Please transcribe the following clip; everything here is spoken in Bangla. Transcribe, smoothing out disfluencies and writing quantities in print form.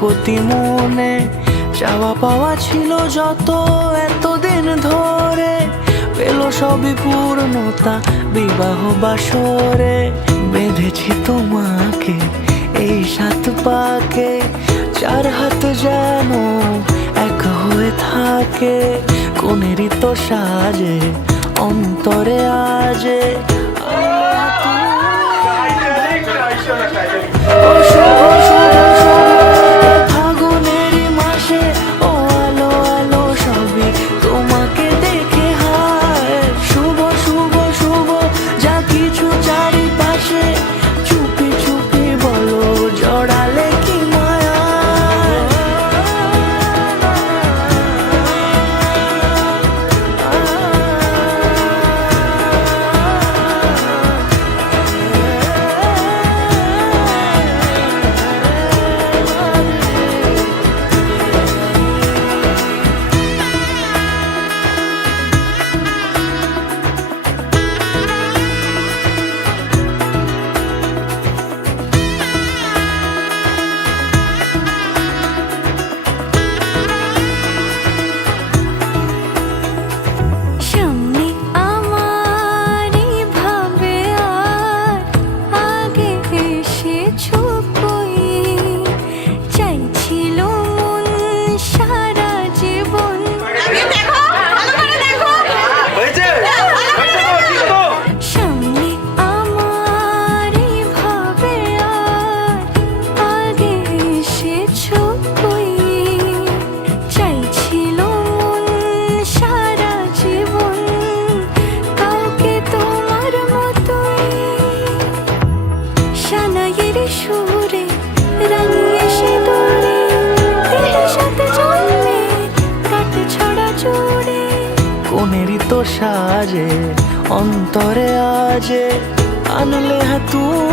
প্রতি মনে চাওয়া পাওয়া ছিল যত এতদিন ধরে, পেল সবই পূর্ণতা বিবাহ বাসরে। বেঁধেছি তোমাকে এই 7 পাকে, 4 হাত যেন এক হয়ে থাকে। কোনেরই তো সাজে অন্তরে আজে ফাগুনেরই মাসে ও আলো আলো সবই তোমাকে দেখে হায়। শুভ শুভ শুভ যা কিছু চারিপাশে, চুপি চুপি বলো জড়ালে কি মায়া। কোনেরই তো সাজে অন্তরে আজে, আনলে হ্যাঁ তুমি